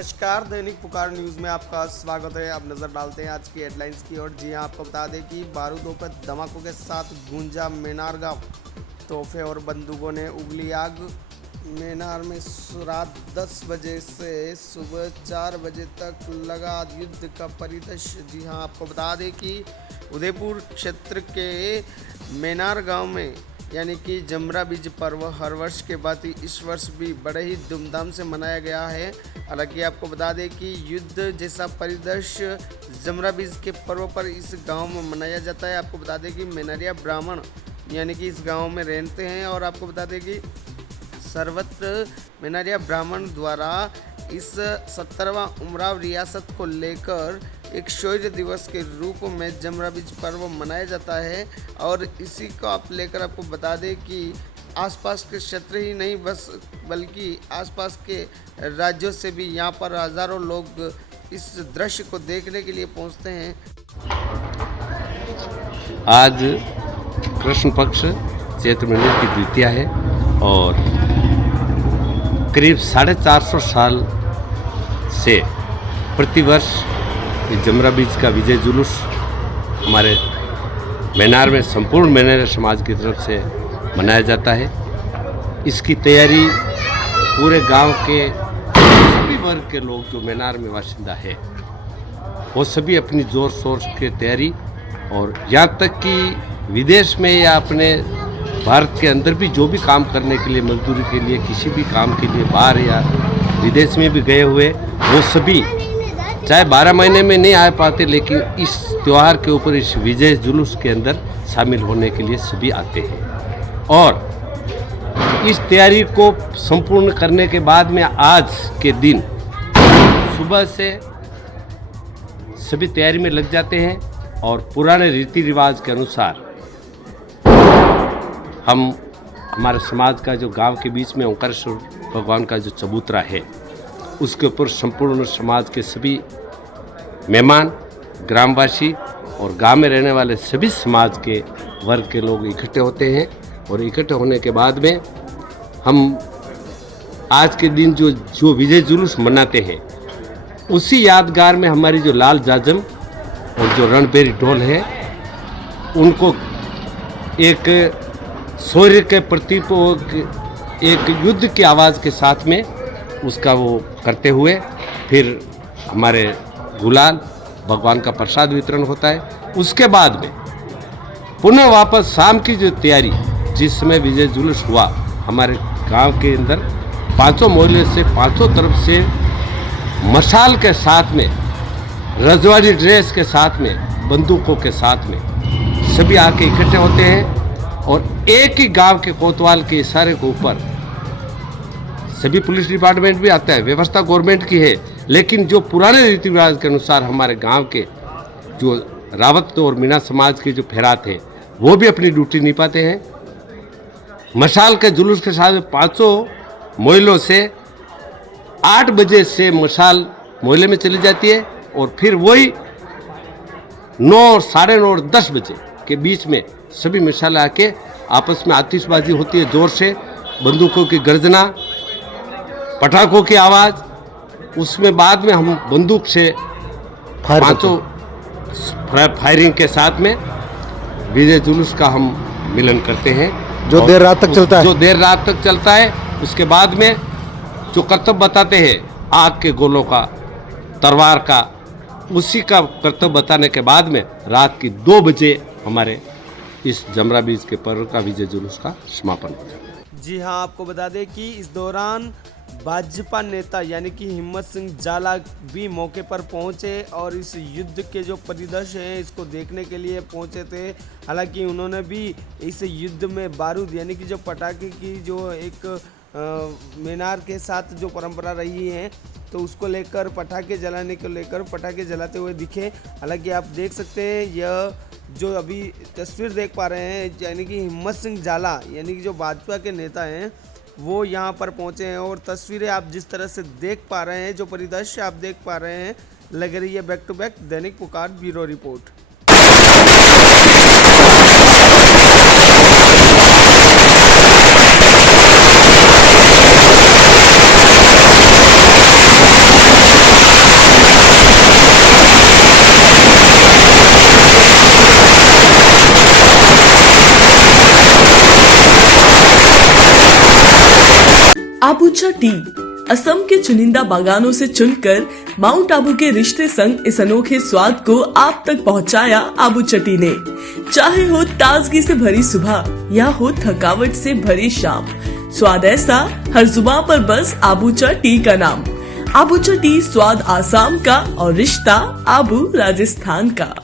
नमस्कार, दैनिक पुकार न्यूज़ में आपका स्वागत है। अब नज़र डालते हैं आज की हेडलाइंस की ओर। जी हां, आपको बता दें कि बारूदों पर धमाकों के साथ गूंजा मेनार गांव। तोहफे और बंदूकों ने उगली आग। मेनार में रात 10 बजे से सुबह 4 बजे तक लगा युद्ध का परिदृश्य। जी हां, आपको बता दें कि उदयपुर क्षेत्र के मेनार गांव में यानी कि जमरा बीज पर्व हर वर्ष के बाद इस वर्ष भी बड़े ही धूमधाम से मनाया गया है। हालांकि आपको बता दें कि युद्ध जैसा परिदृश्य जमरा बीज के पर्व पर इस गांव में मनाया जाता है। आपको बता दें कि मेनारिया ब्राह्मण यानी कि इस गांव में रहते हैं और आपको बता दें कि सर्वत्र मेनारिया ब्राह्मण द्वारा इस 17वां उमराव रियासत को लेकर एक शौर्य दिवस के रूप में जमरा बीज पर्व मनाया जाता है। और इसी को आप लेकर आपको बता दें कि आसपास के क्षेत्र ही नहीं बल्कि आसपास के राज्यों से भी यहाँ पर हज़ारों लोग इस दृश्य को देखने के लिए पहुँचते हैं। आज कृष्ण पक्ष चैत्र महीने की द्वितीया है और करीब 450 साल से प्रतिवर्ष जमरा बीज का विजय जुलूस हमारे मेनार में संपूर्ण मेनार समाज की तरफ से मनाया जाता है। इसकी तैयारी पूरे गांव के सभी वर्ग के लोग जो मेनार में बाशिंदा है वो सभी अपनी जोर शोर की तैयारी और यहाँ तक कि विदेश में या अपने भारत के अंदर भी जो भी काम करने के लिए मजदूरी के लिए किसी भी काम के लिए बाहर या विदेश में भी गए हुए वो सभी चाहे 12 महीने में नहीं आ पाते लेकिन इस त्यौहार के ऊपर इस विजय जुलूस के अंदर शामिल होने के लिए सभी आते हैं। और इस तैयारी को संपूर्ण करने के बाद में आज के दिन सुबह से सभी तैयारी में लग जाते हैं और पुराने रीति रिवाज के अनुसार हम हमारे समाज का जो गांव के बीच में ओंकारेश्वर भगवान का जो चबूतरा है उसके ऊपर संपूर्ण समाज के सभी मेहमान, ग्रामवासी और गांव में रहने वाले सभी समाज के वर्ग के लोग इकट्ठे होते हैं। और इकट्ठे होने के बाद में हम आज के दिन जो विजय जुलूस मनाते हैं उसी यादगार में हमारी जो लाल जाजम और जो रणबेरी ढोल है उनको एक शौर्य के प्रतीक एक युद्ध की आवाज़ के साथ में उसका वो करते हुए फिर हमारे गुलाल भगवान का प्रसाद वितरण होता है। उसके बाद में पुनः वापस शाम की जो तैयारी जिस समय विजय जुलूस हुआ हमारे गांव के अंदर पांचों मोहल्ले से पांचों तरफ से मशाल के साथ में रजवाड़ी ड्रेस के साथ में बंदूकों के साथ में सभी आके इकट्ठे होते हैं और एक ही गांव के कोतवाल के इशारे के ऊपर सभी पुलिस डिपार्टमेंट भी आता है। व्यवस्था गवर्नमेंट की है लेकिन जो पुराने रीति रिवाज के अनुसार हमारे गांव के जो रावत और मीना समाज के जो फेरात हैं वो भी अपनी ड्यूटी निभाते हैं। मशाल के जुलूस के साथ पांचों मोहल्लों से 8 बजे से मशाल मोहल्ले में चली जाती है और फिर वही 9, साढ़े 9 और 10 बजे के बीच में सभी मशाल आके आपस में आतिशबाजी होती है जोर से, बंदूकों की गर्जना, पटाखों की आवाज़। उसमें बाद में हम बंदूक से पांचों फायरिंग के साथ में विजय जुलूस का हम मिलन करते हैं जो देर रात तक चलता है। उसके बाद में जो कर्तव्य बताते हैं आग के गोलों का, तलवार का, उसी का कर्तव्य बताने के बाद में रात की 2 बजे हमारे इस जमरा बीज के पर्व का विजय जुलूस का समापन होता है। जी हाँ, आपको बता दें कि इस दौरान भाजपा नेता यानी कि हिम्मत सिंह जाला भी मौके पर पहुंचे और इस युद्ध के जो परिदृश्य हैं इसको देखने के लिए पहुंचे थे। हालांकि उन्होंने भी इस युद्ध में बारूद यानी कि जो पटाखे की जो एक मीनार के साथ जो परंपरा रही है तो उसको लेकर पटाखे जलाने को लेकर पटाखे जलाते हुए दिखे। हालांकि आप देख सकते हैं यह जो अभी तस्वीर देख पा रहे हैं यानी कि हिम्मत सिंह जाला यानी कि जो भाजपा के नेता हैं वो यहाँ पर पहुँचे हैं और तस्वीरें आप जिस तरह से देख पा रहे हैं, जो परिदृश्य आप देख पा रहे हैं, लग रही है बैक टू बैक दैनिक पुकार ब्यूरो रिपोर्ट। आबूचा टी असम के चुनिंदा बागानों से चुनकर माउंट आबू के रिश्ते संग इस अनोखे स्वाद को आप तक पहुंचाया आबूचा टी ने। चाहे हो ताजगी से भरी सुबह या हो थकावट से भरी शाम, स्वाद ऐसा हर जुबान पर बस आबूचा टी का नाम। आबूचा टी स्वाद आसाम का और रिश्ता आबू राजस्थान का।